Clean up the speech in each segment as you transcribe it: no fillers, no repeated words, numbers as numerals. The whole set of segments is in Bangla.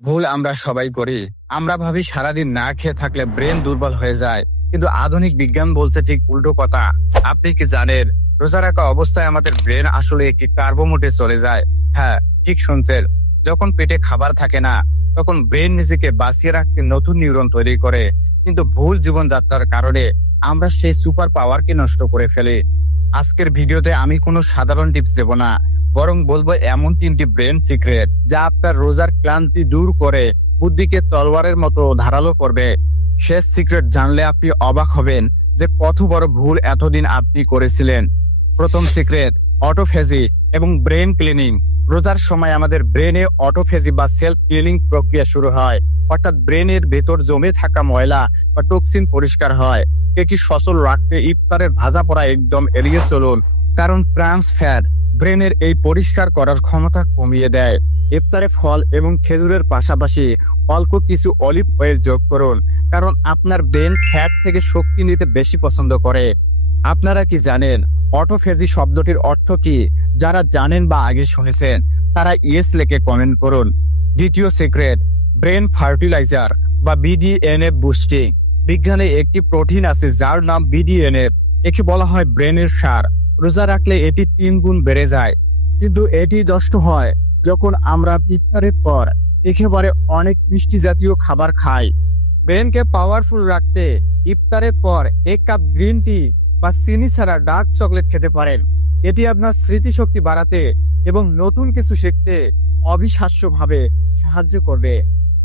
ভুল আমরা সবাই করি। আমরা ভাবি সারাদিন না খেয়ে থাকলে ব্রেন দুর্বল হয়ে যায়, কিন্তু আধুনিক বিজ্ঞান বলছে ঠিক উল্টো কথা। আপনি কি জানেন, রোজা রাখা অবস্থায় আমাদের ব্রেন আসলে একটি টার্বো মোডে চলে যায়। হ্যাঁ, ঠিক শুনছেন। যখন পেটে খাবার থাকে না, তখন ব্রেন নিজেকে বাঁচিয়ে রাখতে নতুন নিউরন তৈরি করে, কিন্তু ভুল জীবনযাত্রার কারণে আমরা সেই সুপার পাওয়ারকে নষ্ট করে ফেলি। আজকের ভিডিওতে আমি কোনো সাধারণ টিপস দেব না, বরং বলবো এমন 3টি ব্রেন সিক্রেট যা আপনার রোজার ক্লান্তি দূর করে বুদ্ধিকে তলোয়ারের মতো ধারালো করবে। শেষ সিক্রেট জানলে আপনি অবাক হবেন যে কত বড় ভুল এতদিন আপনি করেছিলেন। প্রথম সিক্রেট, অটোফেজি এবং ব্রেন ক্লিনিং। রোজার সময় আমাদের ব্রেনে অটোফেজি বা সেলফ ক্লিনিং প্রক্রিয়া শুরু হয়, অর্থাৎ ব্রেনের ভেতর জমে থাকা ময়লা বা টক্সিন পরিষ্কার হয়। এটি সচল রাখতে ইফতারের ভাজা পড়া একদম এড়িয়ে চলুন, কারণ ট্রান্স ফ্যাট ব্রেনের এই পরিষ্কার করার ক্ষমতা কমিয়ে দেয়। ইফতারে ফল এবং খেজুরের পাশাপাশি অল্প কিছু অলিভ অয়েল যোগ করুন, কারণ আপনার ব্রেন ফ্যাট থেকে শক্তি নিতে বেশি পছন্দ করে। আপনারা কি জানেন অটোফেজি শব্দটির অর্থ কি? যারা জানেন বা আগে শুনেছেন তারা ইয়েস লেখে কমেন্ট করুন। দ্বিতীয় সিক্রেট, ব্রেন ফার্টিলাইজার বা বিডিএনএ বুস্টিং। বিজ্ঞানে একটি প্রোটিন আছে যার নাম বিডিএনএ। একে বলা হয় ব্রেনের সার। রোজা রাখলে এটি 3 গুণ বেড়ে যায়, কিন্তু এটি নষ্ট হয় যখন আমরা ইফতারের পর একেবারে অনেক মিষ্টি জাতীয় খাবার খাই। ব্রেনকে পাওয়ারফুল রাখতে ইফতারের পর 1 কাপ গ্রিন টি বা চিনি ছাড়া ডার্ক চকলেট খেতে পারেন। এটি আপনার স্মৃতিশক্তি বাড়াতে এবং নতুন কিছু শিখতে অবিশ্বাস্যভাবে সাহায্য করবে।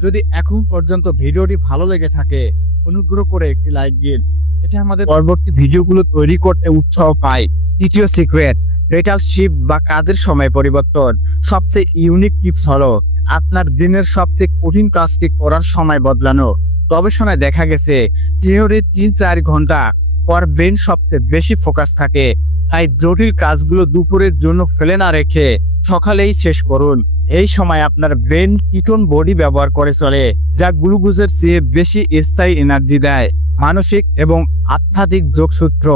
যদি এখন পর্যন্ত ভিডিওটি ভালো লেগে থাকে, অনুগ্রহ করে একটি লাইক দিন, এতে আমাদের পরবর্তী ভিডিওগুলো তৈরি করতে উৎসাহ পায়। তৃতীয় সিক্রেট, রেটাল শিফট বা কাজের সময় পরিবর্তন। সবচেয়ে ইউনিক টিপস হলো আপনার দিনের সবচেয়ে কঠিন কাজটি করার সময় বদলানো। গবেষণায় দেখা গেছে থিওরির 3-4 ঘন্টা পর ব্রেন সবচেয়ে বেশি ফোকাস থাকে। তাই জটিল কাজগুলো দুপুরের জন্য ফেলে না রেখে সকালেই শেষ করুন। এই সময় আপনার ব্রেন কিটোন বডি ব্যবহার করে চলে, যা গ্লুকোজের চেয়ে বেশি স্থায়ী এনার্জি দেয়। মানসিক এবং আধ্যাত্মিক যোগসূত্র।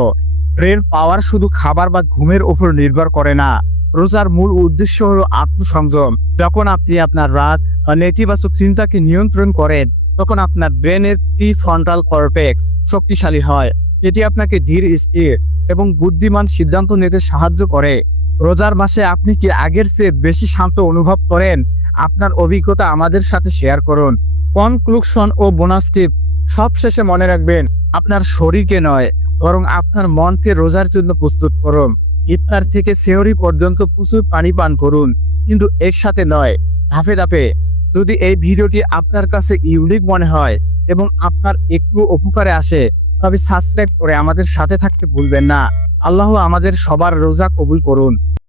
ব্রেন পাওয়ার শুধু খাবার বা ঘুমের উপর নির্ভর করে না। রোজার মূল উদ্দেশ্য হলো আত্মসংযম। যখন আপনি আপনার রাগ বা নেতিবাচক চিন্তাকে নিয়ন্ত্রণ করেন, তখন আপনার ব্রেনের প্রিফ্রন্টাল কর্টেক্স শক্তিশালী হয়। এটি আপনাকে ধীর, স্থির এবং বুদ্ধিমান সিদ্ধান্ত নিতে সাহায্য করে। রোজার মাসে আপনি কি আগের চেয়ে বেশি শান্ত অনুভব করেন? আপনার অভিজ্ঞতা আমাদের সাথে শেয়ার করুন। কনক্লুশন ও বোনাস টিপ। সবশেষে মনে রাখবেন, আপনার শরীরকে নয়, বরং আপনার মনকে রোজার জন্য প্রস্তুত করুন। ইফতার থেকে সেহরি পর্যন্ত প্রচুর পানি পান করুন, কিন্তু একসাথে নয়, ধাপে ধাপে। যদি এই ভিডিওটি আপনার কাছে ইউনিক মনে হয় এবং আপনার একটু উপকারে আসে, তবে সাবস্ক্রাইব করে আমাদের সাথে থাকতে ভুলবেন না। আল্লাহ আমাদের সবার রোজা কবুল করুন।